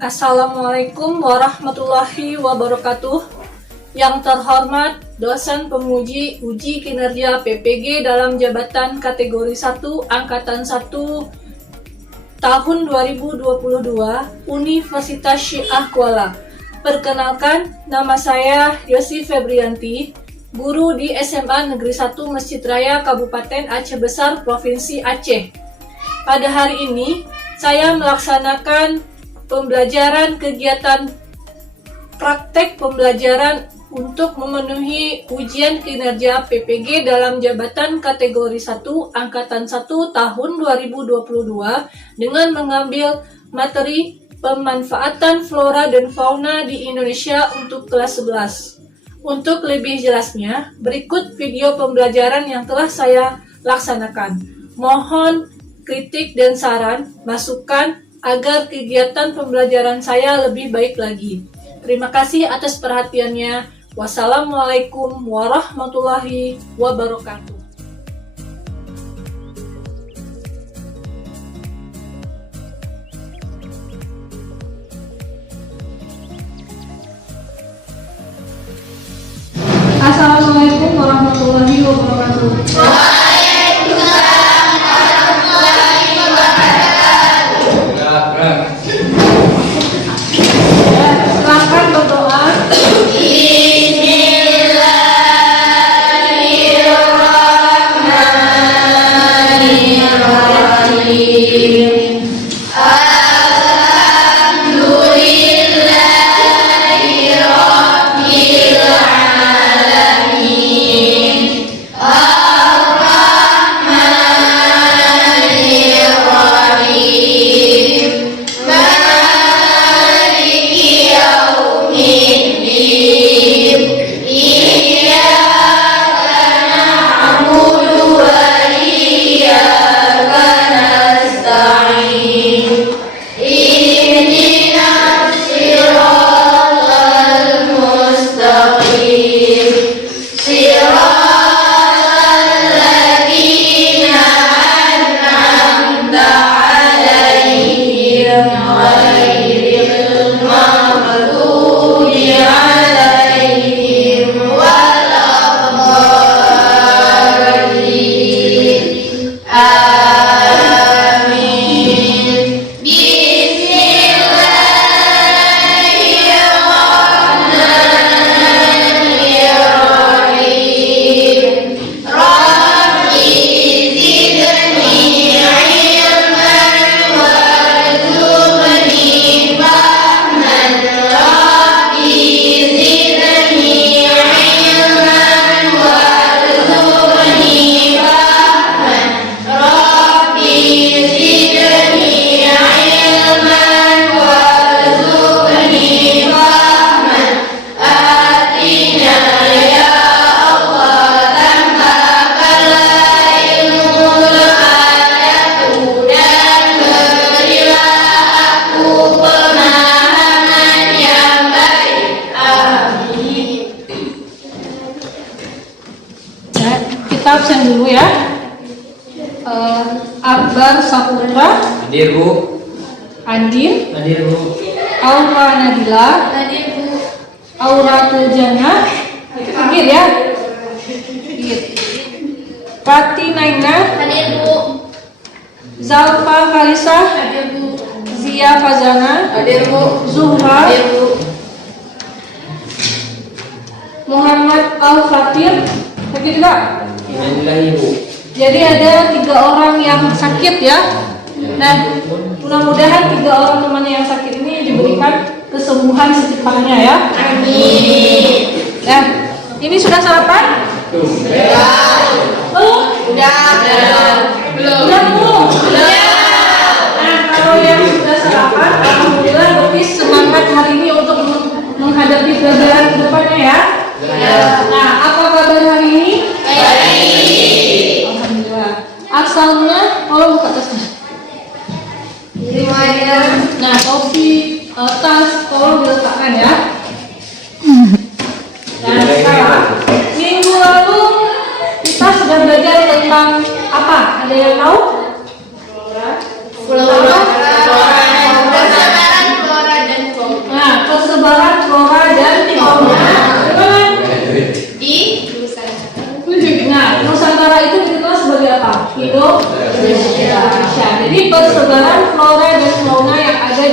Assalamualaikum warahmatullahi wabarakatuh. Yang terhormat dosen penguji uji kinerja PPG dalam jabatan kategori 1 angkatan 1 tahun 2022 Universitas Syiah Kuala. Perkenalkan, nama saya Yosi Febrianti, guru di SMA Negeri 1 Masjid Raya Kabupaten Aceh Besar, Provinsi Aceh. Pada hari ini, saya melaksanakan pembelajaran kegiatan praktek pembelajaran untuk memenuhi ujian kinerja PPG dalam jabatan kategori 1 angkatan 1 tahun 2022 dengan mengambil materi pemanfaatan flora dan fauna di Indonesia untuk kelas 11. Untuk lebih jelasnya, berikut video pembelajaran yang telah saya laksanakan. Mohon kritik dan saran, masukan agar kegiatan pembelajaran saya lebih baik lagi. Terima kasih atas perhatiannya. Wassalamualaikum warahmatullahi wabarakatuh. Assalamualaikum warahmatullahi wabarakatuh. Silakan berdoa. Bismillahirrahmanirrahim. Alhamdulillahirabbil alamin. Ar-Rahmanirrahim. Maliki yaumiddin. Iyyaka na'budu wa iyyaka nasta'in. Ihdinas siratal mustaqim. Siratal ladzina an'amta 'alaihim ghairil maghdubi 'alaihim waladdallin. Amin. Bismillahirrahmanirrahim. Rabbi zidni ilman warzuqni fahman. Rabbi zidni ilman warzuqni fahman. Rabbi zidni ilman warzuqni fahman. Atina ya Allah tambahkan ilmu ayatku dan berilah aku pemahaman yang baik. Amin. Kita absen dulu ya. Akbar Saputra, Hadir Bu. Andin, Hadir Bu. Aura Nabila, Hadir Bu. Auratul Jannah, hadir ya. Hadir. Rati Naina, Hadir Bu. Zalfa Kalisa, Hadir Bu. Zia Fazana, Hadir Bu. Zuhra, Hadir Bu. Muhammad Al-Fatir, hadir juga. Alhamdulillah Bu. Jadi ada 3 orang yang sakit ya. Nah, mudah-mudahan 3 orang temannya yang sakit ini diberikan kesembuhan secepatnya ya. Amin. Nah, ini sudah sarapan? Belum? Udah. Belum? Belum? Nah, kalau yang sudah sarapan, alhamdulillah lebih semangat hari ini untuk menghadapi pelajaran ke depannya ya. Nah, apa kabar hari ini? Baik. Alhamdulillah. Asalnya, tolong buka tasnya. Nah, topi, tas, tolong diletakkan ya. Nah, sekarang minggu lalu kita sudah belajar tentang apa? Ada yang tahu? Flora dan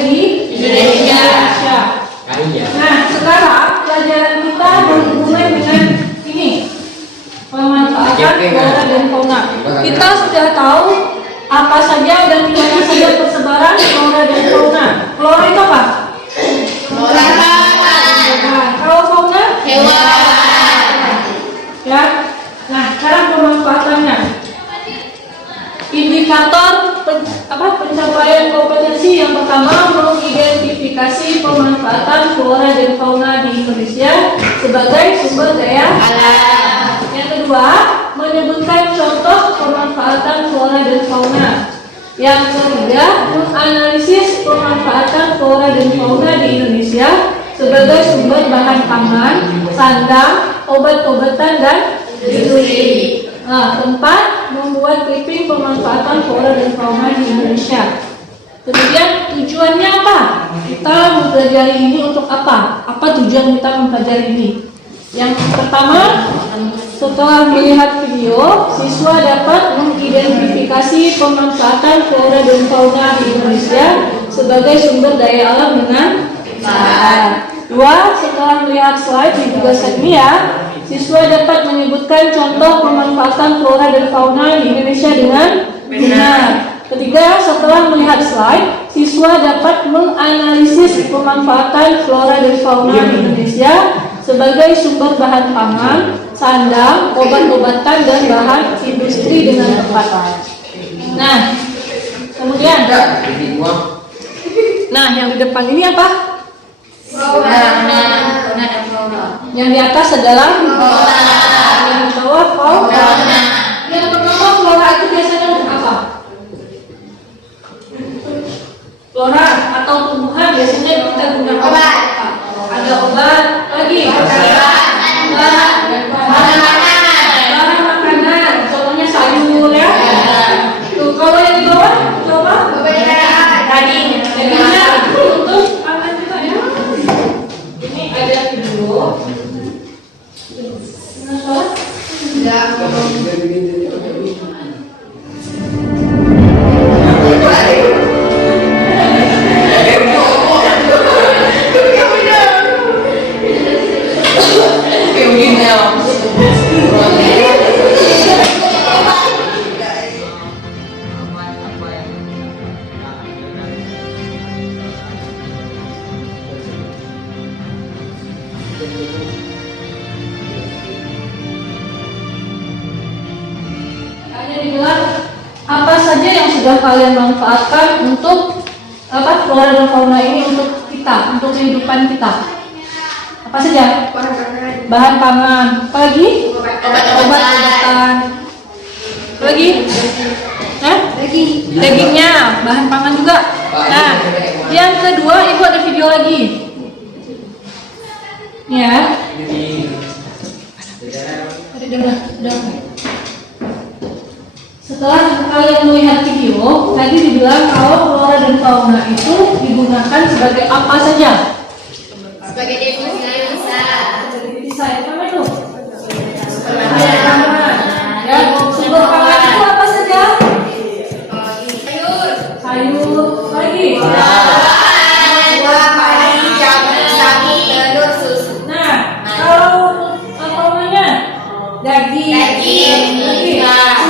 di Indonesia. Kaya. Nah, sekarang pelajaran kita berhubungan dengan ini, pemanfaatan flora dan fauna. Kita sudah tahu apa saja dan di mana saja persebaran flora dan fauna. Flora itu apa? Nah, kalau fauna? Ya. Nah, sekarang pemanfaatannya. Indikator pencapaian kompetensi yang pertama mengidentifikasi pemanfaatan flora dan fauna di Indonesia sebagai sumber daya alam. Yang kedua, menyebutkan contoh pemanfaatan flora dan fauna. Yang ketiga, menganalisis pemanfaatan flora dan fauna di Indonesia sebagai sumber bahan pangan, sandang, obat-obatan dan industri. Nah, keempat, membuat clipping pemanfaatan flora dan fauna di Indonesia. Kemudian tujuannya apa? Kita mempelajari ini untuk apa? Apa tujuan kita mempelajari ini? Yang pertama, setelah melihat video, siswa dapat mengidentifikasi pemanfaatan flora dan fauna di Indonesia sebagai sumber daya alam dengan baik. Dua, setelah melihat slide di tugasan ini ya, siswa dapat menyebutkan contoh pemanfaatan flora dan fauna di Indonesia dengan benar. Ketiga, setelah melihat slide, siswa dapat menganalisis pemanfaatan flora dan fauna di Indonesia sebagai sumber bahan pangan, sandang, obat-obatan dan bahan industri dengan tepat. Nah, kemudian, nah yang di depan ini apa? Yang di atas adalah flora, yang di bawah fauna. Yang pertama flora itu biasanya untuk apa? Flora atau tumbuhan biasanya kita gunakan obat. Ada obat lagi. Bahan makanan. Contohnya sayur ya. Tuh kalau yang di bawah coba. Daging. Dagingnya untuk makan juga ya. Ini ada video. Hanya dibilang apa saja yang sudah kalian manfaatkan untuk flora dan fauna ini untuk kita, untuk kehidupan kita. Apa saja? Bahan pangan. Apa lagi? Obat-obatan. Apa lagi? Dagingnya, bahan pangan juga. Nah, yang kedua, ibu ada video lagi. Ya. Setelah kalian melihat video, tadi dibilang kalau flora dan fauna itu digunakan sebagai apa saja? Sebagai devisa. Saya apa itu? Ya, sumber pangan itu apa saja? Sayur, lagi. Buah, padi, jagung, sapi, telur, susu. Nah, kalau faunanya daging,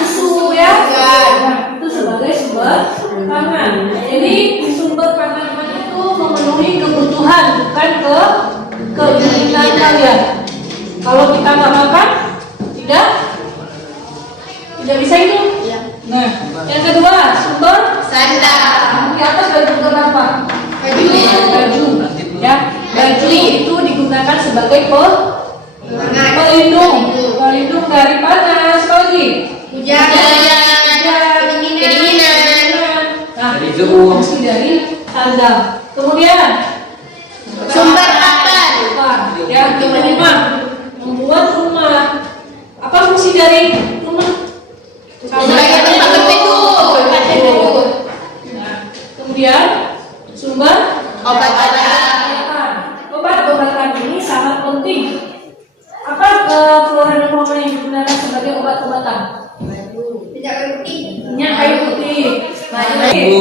susu ya. Nah, itu sebagai sumber pangan. Jadi sumber pangan itu memenuhi kebutuhan, bukan keinginan kalian. Kalau kita nggak makan, tidak bisa hidup. Nah, yang kedua sumber Sandang. di atas baju apa? Baju. Ya, baju itu digunakan sebagai pelindung dari panas. Lagi Hujan. Kedinginan. Nah, itu fungsi dari sandang. Kemudian Sumber pakan. ya, rumah, membuat rumah. Apa fungsi dari rumah? Sebagai tempat berteduh. Nah, kemudian sumber Obat-obatan. Obat-obatan ini sangat penting. Apa flora dan fauna yang digunakan sebagai obat-obatan? Minyak kayu putih,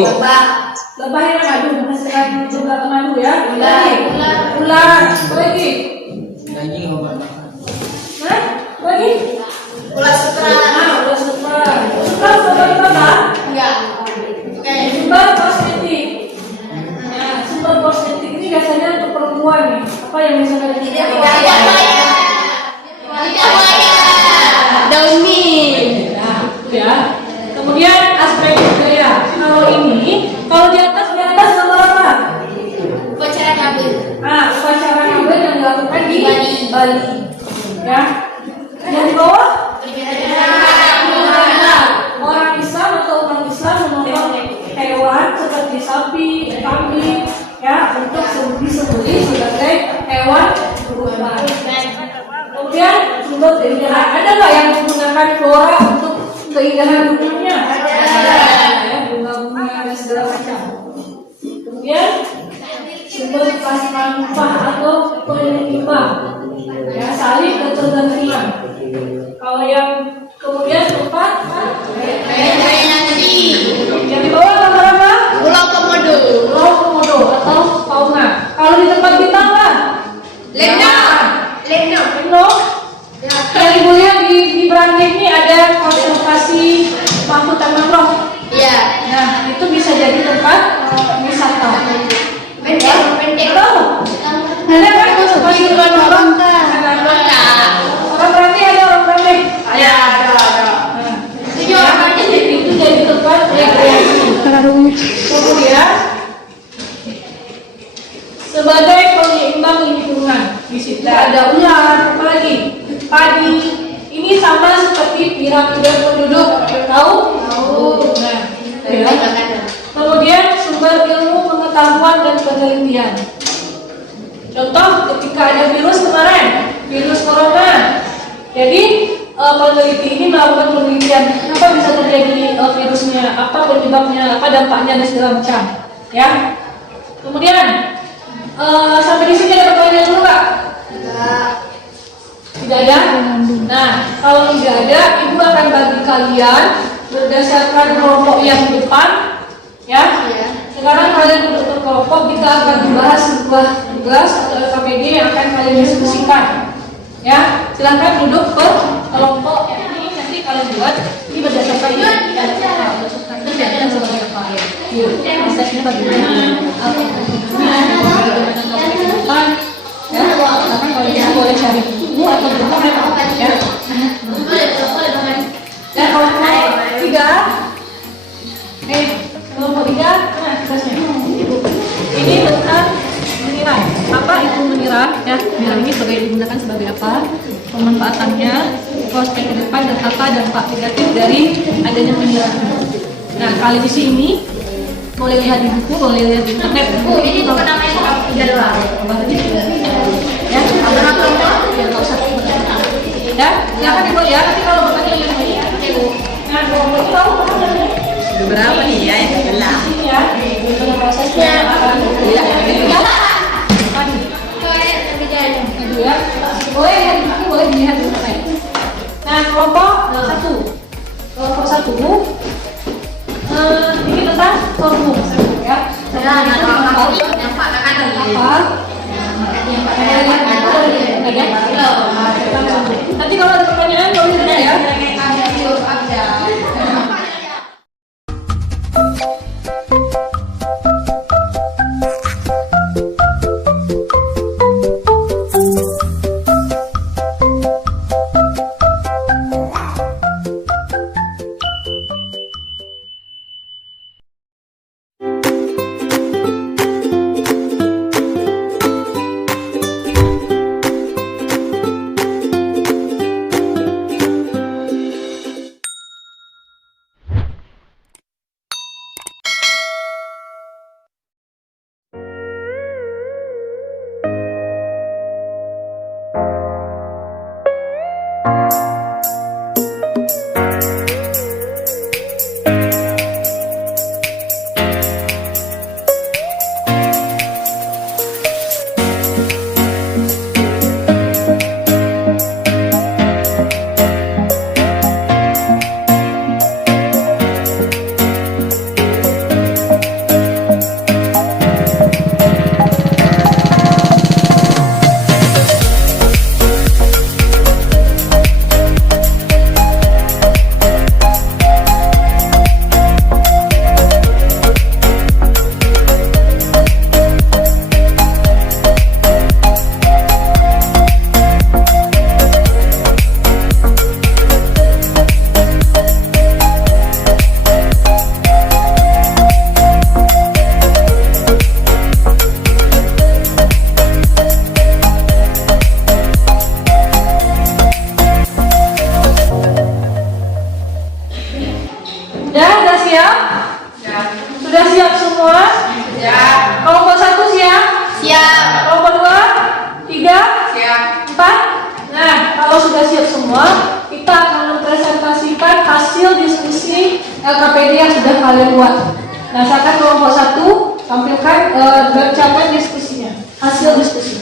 Lebah. lebah yang mengandung menghasilkan juga temanku ya. Ular. Ular. Lagi. Daging obat makan. Hah? Lagi. Ular sutra. Ular sutra. Sutra apa? Enggak. Oke. Sumber kosmetik. Nah, sumber kosmetik ini biasanya untuk perempuan nih. Apa yang bisa kalian Tidak buaya. Daun mint. Nah, itu ya. Kemudian aspek budaya. Kalau di atas nomor apa? Upacara kabul. Nah, upacara kabul yang dilakukan di Bali. Bali. Ya. Yang di bawah orang Islam atau umat Islam memotong hewan seperti sapi, kambing, ya untuk disembelih sebagai hewan kurban. Kemudian sumber keindahan, ada nggak yang menggunakan flora untuk keindahan dunia? Ya, bunga-bunga dan segala macam. Kemudian sumber pramuka atau penyeimbang, ya saling ketergantungan. Kalau yang kemudian tempat yang di bawah nomor apa? Pulau Komodo. Pulau Komodo atau fauna. Kalau di tempat kita apa? Leno. Yang ibu lihat di Brandik ini ada konservasi hutan mangrove. Iya. Nah, itu bisa jadi tempat wisata. Pendek. Ada kan konservasi hutan mangrove? Orang Brandik ada orang Brandik. Ada. Nah, Setuju orang Brandik. itu jadi tempat rekreasi. Kemudian sebagai penyeimbang lingkungan, di situ ada ular, apalagi padi. Ini sama seperti piramida penduduk, tahu? Nah, ya. Kemudian sumber ilmu pengetahuan dan penelitian. Contoh ketika ada virus kemarin, virus corona. Jadi peneliti ini melakukan penelitian kenapa bisa terjadi virusnya, apa penyebabnya, apa dampaknya dan segala macam. Ya. Kemudian sampai di sini ada pertanyaan dulu Kak? Tidak ada? Nah, kalau tidak ada, Ibu akan bagi kalian berdasarkan kelompok yang di depan. Ya. Sekarang kalian duduk ke kelompok, kita akan membahas sebuah tugas atau LKPD yang akan kalian diskusikan. Ya, silahkan duduk ke kelompok ini, nanti kalian buat ini berdasarkan ini. Berdasarkan sebagai apa ya? Prosesnya bagaimana? Ya, silakan kalian boleh cari buku atau buku ya. Dan kelompok 3, kelompok 3, nah tugasnya ini tentang menilai. Apa itu menilai? Ya, menilai ini digunakan sebagai apa? Pemanfaatannya, prospek ke depan dan apa dampak negatif dari adanya penilaian. Nah, kali di sini boleh lihat di buku, boleh lihat di internet. Ini bukan namanya jadwal. Ya, ya nggak usah. Ya, silakan Ibu ya. Nanti kalau bertanya yang ini, nah, kalau tahu Berapa nih ya yang sebelah? ya, prosesnya akan ya. Itu ya. Boleh dilihat dulu saya. Nah, kelompok 1. Kelompok 1 ini tentang sorghum ya. Nanti kalau ada pertanyaan boleh tanya ya. kalian buat. Nah, silakan kelompok 1 tampilkan bacakan diskusinya, hasil diskusi.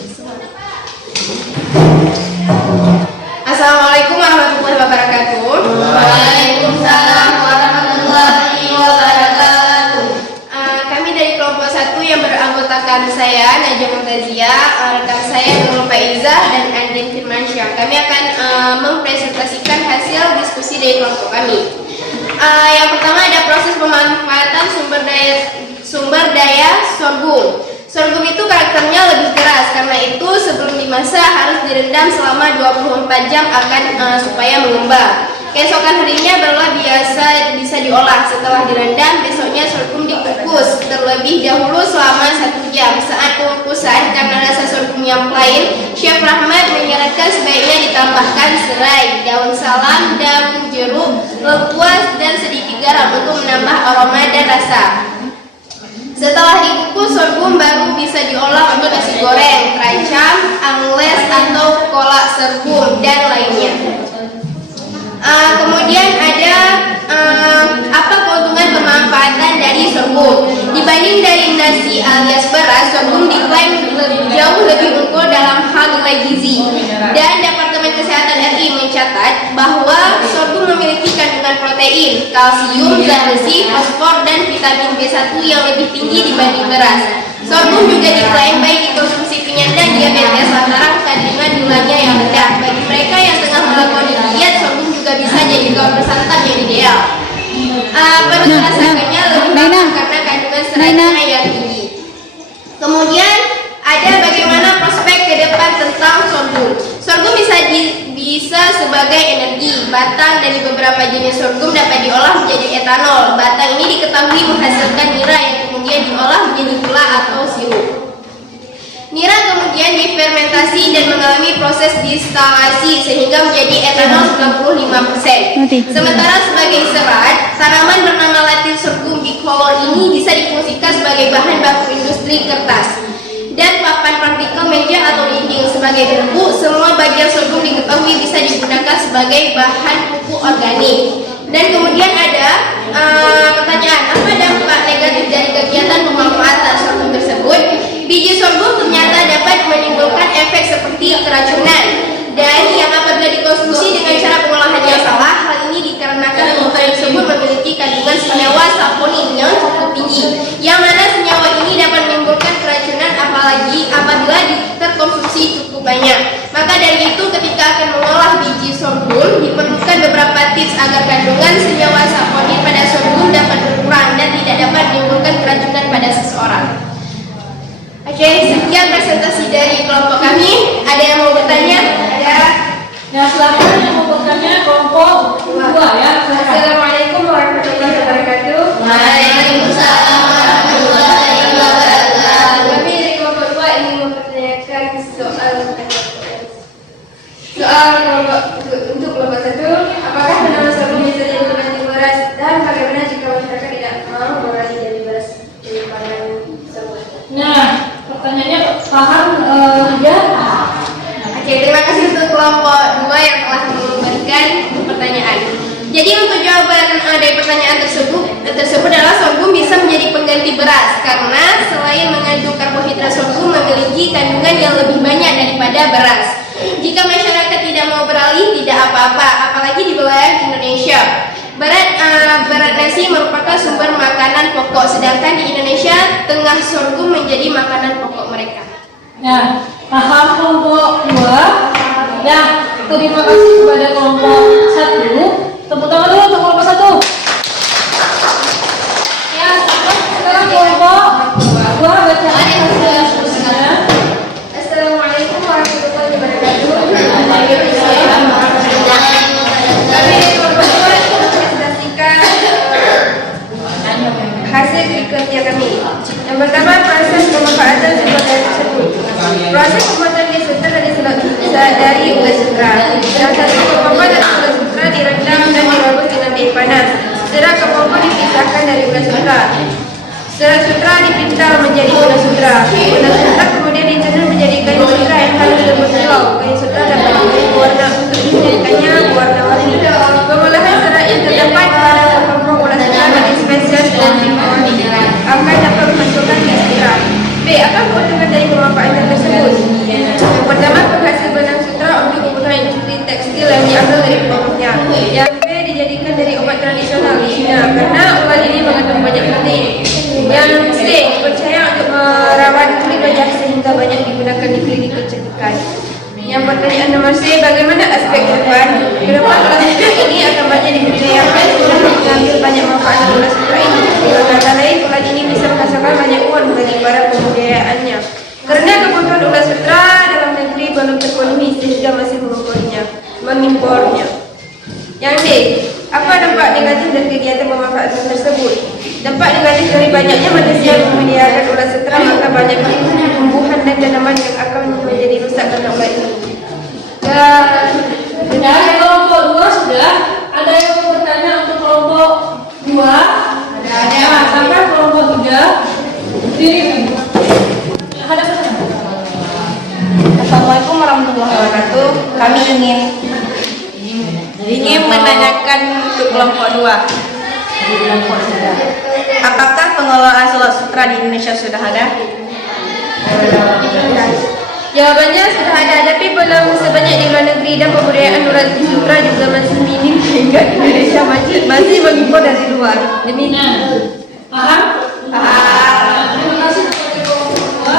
Assalamualaikum warahmatullahi wabarakatuh. Waalaikumsalam warahmatullahi wabarakatuh. Kami dari kelompok 1 yang beranggotakan saya Najwa Murtazia, rekan saya Nurul Faiza dan Andin Firmansyah. Kami akan mempresentasikan hasil diskusi dari kelompok kami. Yang pertama ada proses pemanfaatan sumber daya sorghum. Sorghum itu karakternya lebih keras, karena itu sebelum dimasak harus direndam selama 24 jam supaya mengembang. Keesokan harinya barulah bisa diolah. Setelah direndam, besoknya sorghum dikukus terlebih dahulu selama 1 jam. Saat pengukusan, karena rasa sorghum yang plain, Chef Rahmat menyarankan sebaiknya ditambahkan serai, daun salam, daun jeruk, lengkuas, dan sedikit garam untuk menambah aroma dan rasa. Setelah dikukus, sorghum baru bisa diolah untuk nasi goreng, racang, angles, atau kolak sorghum, dan lainnya. Kemudian ada apa keuntungan pemanfaatan dari sorghum? Dibanding dari nasi alias beras, sorghum diklaim jauh lebih unggul dalam hal nilai gizi. Dan Departemen Kesehatan RI mencatat bahwa sorghum memiliki kandungan protein, kalsium, zat besi, fosfor, dan vitamin B1 yang lebih tinggi dibanding beras. Sorghum juga diklaim baik dikonsumsi penyandang diabetes lantaran kandungan gulanya yang rendah. Bagi mereka yang tengah melakukan diet, sorghum juga bisa jadi counter santan yang ideal. Perut rasanya lebih bagus karena kandungan seratnya yang tinggi. Kemudian ada bagaimana prospek ke depan tentang sorghum. Sorghum bisa sebagai energi. Batang dari beberapa jenis sorghum dapat diolah menjadi etanol. Batang ini diketahui menghasilkan nira yang kemudian diolah menjadi gula atau sirup. Nira kemudian difermentasi dan mengalami proses distilasi sehingga menjadi etanol 95%. Sementara sebagai serat, tanaman bernama latin sorghum bicolor ini bisa difungsikan sebagai bahan baku industri kertas. Dan papan partikel meja atau dinding sebagai bumbu. Semua bagian sorghum diketahui bisa digunakan sebagai bahan pupuk organik. Dan kemudian ada pertanyaan, apa dampak negatif dari kegiatan pemanfaatan sorghum tersebut? Biji sorghum ternyata dapat menimbulkan efek seperti keracunan, dan yang apabila dikonsumsi dengan cara pengolahan yang salah. Hal ini dikarenakan tumbuhan tersebut memiliki kandungan senyawa saponin yang cukup tinggi, yang mana senyawa ini dapat menimbulkan keracunan apalagi apabila terkonsumsi cukup banyak. Maka dari itu ketika akan mengolah biji sorghum diperlukan beberapa tips agar kandungan senyawa saponin pada sorghum dapat berkurang dan tidak dapat menimbulkan keracunan pada seseorang. Oke, sekian presentasi dari kelompok kami. Ada yang mau bertanya? Ada? Nah, silakan yang mau bertanya kelompok 2 ya. Assalamualaikum warahmatullahi wabarakatuh. Waalaikumsalam warahmatullahi wabarakatuh. Kami dari kelompok 2 ingin mempertanyakan soal kelompok untuk kelompok 1. Apakah tanaman sorghum bisa jadi pengganti beras, dan bagaimana jika masyarakat tidak mau beralih dari beras dari pangan sorghum? Nah, pertanyaannya paham ya? Oke, terima kasih untuk kelompok 2 yang telah memberikan pertanyaan. Jadi untuk jawaban dari pertanyaan tersebut adalah sorghum bisa menjadi pengganti beras karena selain mengandung karbohidrat, sorghum memiliki kandungan yang lebih banyak daripada beras. Jika masyarakat tidak mau beralih, tidak apa-apa, apalagi di wilayah Indonesia. Berat nasi merupakan sumber makanan pokok, sedangkan di Indonesia tengah sorghum menjadi makanan pokok mereka. Nah, paham kelompok 2. Nah, terima kasih kepada kelompok 1. Tepuk tangan dulu untuk kelompok 1. Ya, sekarang kelompok 2 baca hasil diskusinya. Assalamualaikum warahmatullahi wabarakatuh. Hasil berikutnya kami. Yang pertama, proses pemanfaatan sumber daya tersebut. Proses pembuatan gas sutra dari ulas sutra. Yang satu kepompa dari ulas sutra direndam dan direbus dengan air panas. Setelah kepompa dipisahkan dari ulas sutra. Serat sutra dipintal menjadi ulas sutra. Ulas sutra kemudian ditenun menjadi kain sutra yang halus dan berkilau. Kain sutra dapat diberi warna untuk dijadikannya warna-warni. Pengolahan serat yang terdapat pada kelompok ulas sutra dari spesies keuntungan dari pemanfaatan tersebut? Yang pertama, penghasil benang sutra untuk kebutuhan industri tekstil yang diambil dari pokoknya. Yang B, dijadikan dari obat tradisional di Cina karena obat ini mengandung banyak protein. Yang C, dipercaya untuk merawat kulit wajah sehingga banyak digunakan di klinik kecantikan. Yang pertanyaan nomor C, bagaimana aspek depan? Kedepan ulas sutra ini akan banyak dibudidayakan untuk mengambil banyak manfaat dari ulas sutra ini. Kata lain, ulas ini bisa menghasilkan banyak uang bagi para pembudidayaannya. Karena kebutuhan ulas sutra dalam negeri belum terpenuhi sehingga masih mengimpornya. Yang D, apa dampak negatif dari kegiatan pemanfaatan tersebut? Dampak negatif dari banyaknya manusia yang menyediakan ulas sutra, maka banyak tumbuhan dan tanaman yang akan menjadi rusak karena ulas ini. Dan kelompok 2 sudah. Ada yang mau bertanya untuk kelompok 2? Ada. Nah, sampai kelompok 3. Diri. Hadap ke sana. Assalamualaikum warahmatullahi wabarakatuh. Kami ingin menanyakan untuk kelompok 2. Apakah pengelolaan ulas sutra di Indonesia sudah ada? Jawabannya sudah ada, tapi belum sebanyak di luar negeri dan pembudayaan ulas sutra juga masih minim sehingga Indonesia masih mengimpor dari luar. Demikian. Paham? Paham. Terima kasih kepada kelompok 2.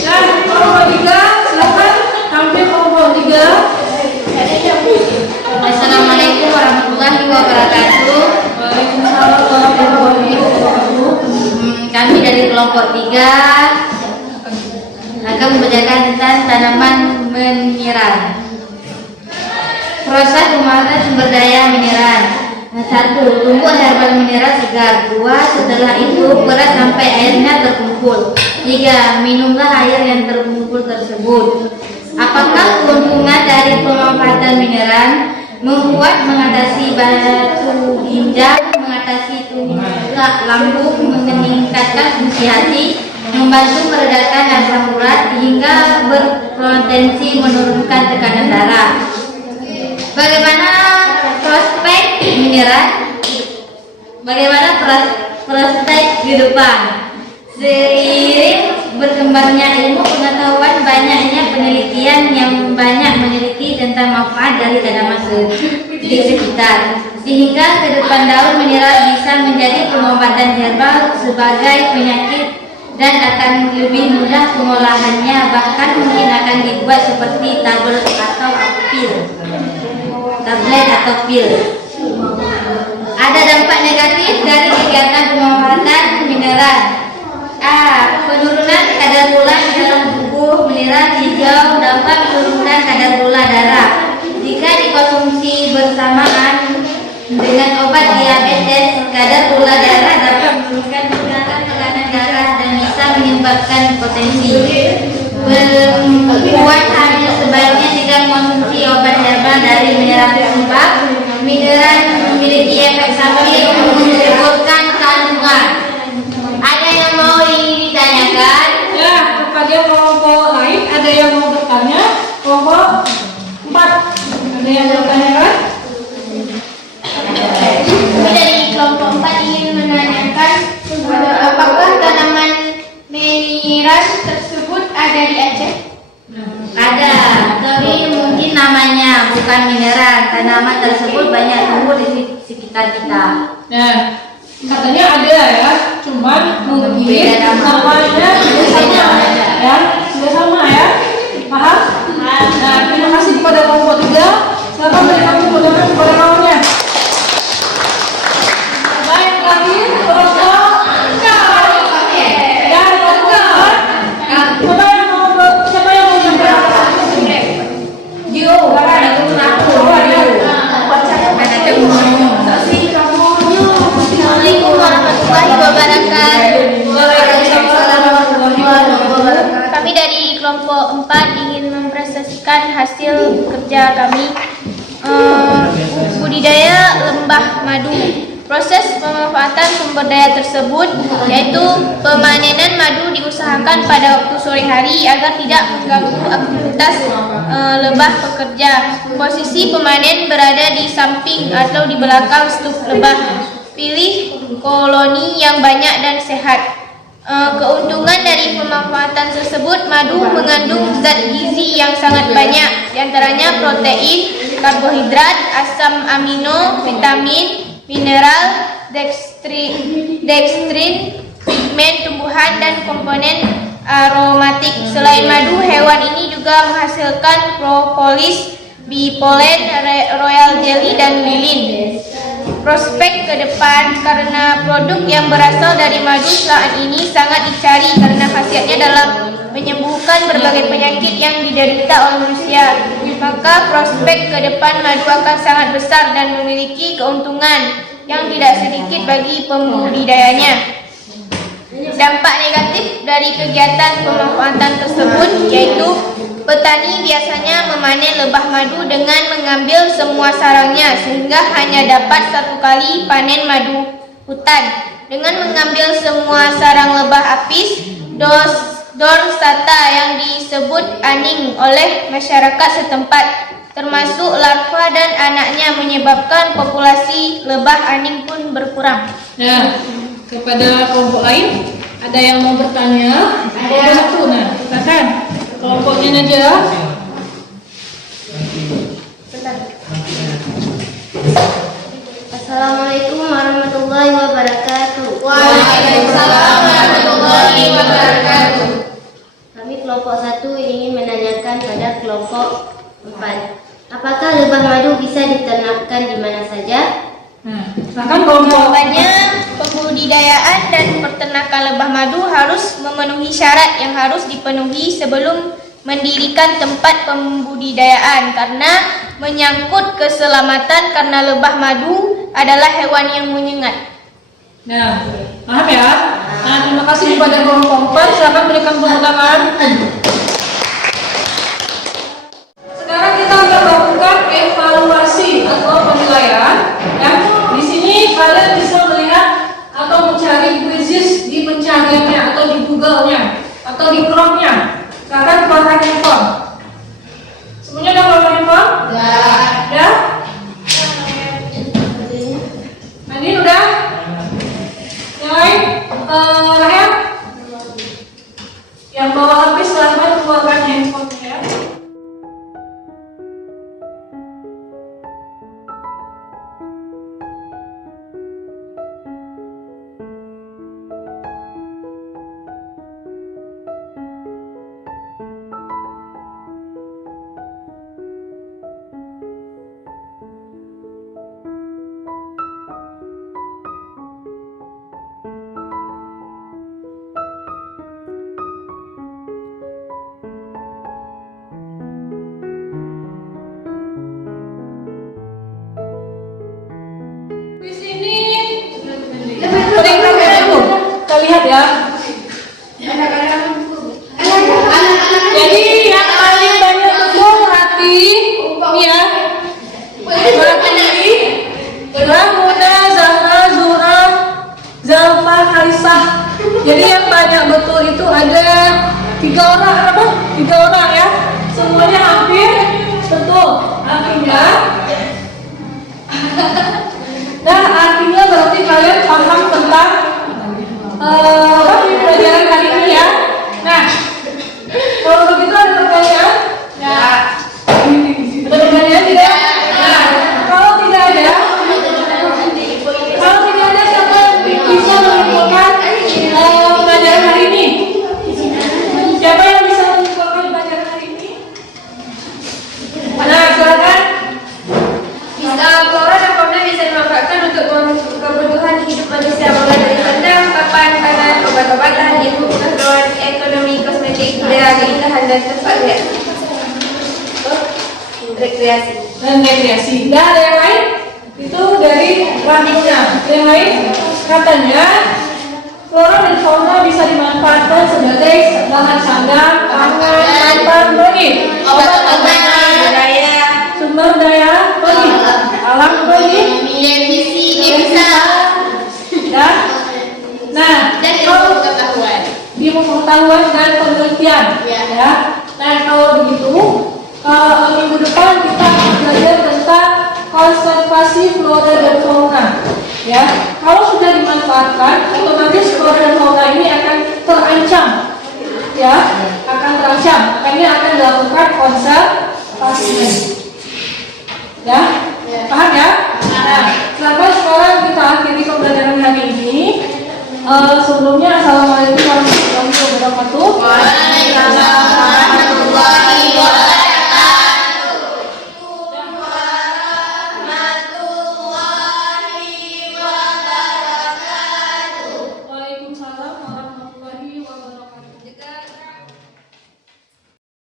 Dan kelompok 3, silakan tampil kelompok 3. Assalamualaikum warahmatullahi wabarakatuh. Waalaikumsalam warahmatullahi wabarakatuh. Kami dari kelompok 3 akan membacakan tentang tanaman mineral. Proses pembuatan sumber daya mineral. 1. Tumbuh herbal mineral segar. 2. Setelah itu peras sampai airnya terkumpul. 3. Minumlah air yang terkumpul tersebut. Apakah keuntungan dari pemanfaatan mineral? Membuat mengatasi batu ginjal, mengatasi tumbuh lambung, meningkatkan fungsi hati, membantu meredakan asam urat hingga berpotensi menurunkan tekanan darah. Bagaimana prospek mineral? Bagaimana prospek di depan? Seiring berkembangnya ilmu pengetahuan, banyaknya penelitian yang banyak meneliti tentang manfaat dari tanaman di sekitar, sehingga ke depan daun mineral bisa menjadi pengobatan herbal sebagai penyakit dan akan lebih mudah pengolahannya, bahkan mungkin akan dibuat seperti tablet atau pil. Ada dampak negatif dari kegiatan pemanfaatan mineral. A. Penurunan kadar gula di dalam tubuh. Mineral hijau dapat menurunkan kadar gula darah jika dikonsumsi bersamaan dengan obat diabetes. Kadar gula darah dapat menurunkan tekanan darah dan bisa menyebabkan hipertensi. Perempuan hamil sebaiknya tidak mengonsumsi obat herbal dari mineral sebab mineral memiliki efek samping menurunkan kandungan. Ada yang mau ingin ditanyakan? Ya, kepada kelompok lain ada yang mau bertanya? Kelompok 4 ada yang mau bertanya kan? Kami dari kelompok 4 ingin menanyakan apakah tanaman mineral tersebut ada di Aceh? Ada, tapi mungkin namanya bukan mineral. Tanaman tersebut banyak tumbuh di sekitar kita. Nah, katanya ada ya, cuman mungkin namanya sama ya, sudah sama ya, paham? Nah, terima kasih kepada kelompok 3. Silakan berikan tepuk tangan kepada kawannya. Baik, terakhir kelompok siapa yang mau bertanya? Gio, Assalamualaikum warahmatullahi wabarakatuh. Kami dari kelompok 4 ingin mempresentasikan hasil kerja kami, budidaya lembah madu. Proses pemanfaatan sumber daya tersebut yaitu pemanenan madu diusahakan pada waktu sore hari agar tidak mengganggu aktivitas lebah pekerja. Posisi pemanen berada di samping atau di belakang stuk lebah. pilih koloni yang banyak dan sehat. Keuntungan dari pemanfaatan tersebut, madu mengandung zat gizi yang sangat banyak, diantaranya protein, karbohidrat, asam amino, vitamin, mineral, dekstrin, pigmen tumbuhan, dan komponen aromatik. Selain madu, hewan ini juga menghasilkan propolis, bee pollen, royal jelly, dan lilin. Prospek ke depan, karena produk yang berasal dari madu saat ini sangat dicari karena khasiatnya dalam menyembuhkan berbagai penyakit yang diderita oleh manusia, maka prospek ke depan madu akan sangat besar dan memiliki keuntungan yang tidak sedikit bagi pembudidayanya. Dampak negatif dari kegiatan pemanfaatan tersebut yaitu petani biasanya memanen lebah madu dengan mengambil semua sarangnya, sehingga hanya dapat satu kali panen madu hutan. Dengan mengambil semua sarang lebah apis dorsata yang disebut aning oleh masyarakat setempat, termasuk larva dan anaknya, menyebabkan populasi lebah aning pun berkurang. Nah, kepada kelompok lain, ada yang mau bertanya? Kelompok satu, nah, silakan. Kelompoknya aja. Assalamualaikum warahmatullahi wabarakatuh. Waalaikumsalam warahmatullahi wabarakatuh. Kami kelompok 1 ingin menanyakan pada kelompok 4. Apakah lebah madu bisa diternakkan di mana saja? Nah, silakan kelompok. Jawabannya, pembudidayaan dan peternakan lebah madu harus memenuhi syarat yang harus dipenuhi sebelum mendirikan tempat pembudidayaan, karena menyangkut keselamatan, karena lebah madu adalah hewan yang menyengat. Nah, paham ya? Nah, terima kasih kepada kelompok 4. Silakan berikan tepuk tangan. Sekarang kita akan melakukan evaluasi atau penilaian. Ya, di sini kalian bisa melihat atau mencari quizzes di pencariannya atau di Google-nya atau di Chrome-nya. Silakan keluarkan handphone. Semuanya udah keluarkan handphone? Ya. Nadine udah? Yang lain? Rahel? Yang bawa HP silahkan keluarkan handphone-nya. Di sini peringkatnya dulu. Kita lihat ya. Jadi yang paling banyak betul hati ya. Berarti Ramuna, Zahra, Zuhra, Zalfa, Harisah. Jadi yang banyak betul itu ada 3 orang apa? 3 orang ya. Semuanya hampir betul. Artinya nah, artinya berarti kalian paham tentang pelajaran kali ini ya. Nah, kalau begitu ada pertanyaan? Ya. Ada pertanyaan tidak? Nah, kalau tidak ada, siapa yang bisa menyimpulkan pelajaran hari ini? Siapa yang bisa menyimpulkan pelajaran hari ini? Nah, silakan. Flora dan fauna bisa dimanfaatkan untuk kebutuhan hidup manusia, mulai dari kandang, papan, tanah, obat-obatan, ilmu pengetahuan, ekonomi, kosmetik, budaya, keindahan, dan tempat rekreasi. Dan rekreasi. Dan ada yang lain? Itu dari Ramuna. Yang lain katanya flora dan fauna bisa dimanfaatkan sebagai bahan sandang, pangan, papan, bagi Obat-obatan, budaya, sumber daya, bagi alam, bagi televisi, bisa, dan nah dan ilmu pengetahuan. di pengetahuan dan penelitian ya. Nah, kalau begitu minggu depan kita akan belajar tentang konservasi flora dan fauna ya. Kalau dimanfaatkan, otomatis chlorida dan hormona ini akan terancam, ya, akan terancam. Makanya akan dilakukan konservasi, ya, paham ya? Nah, sekarang kita akhiri pembelajaran hari ini. Sebelumnya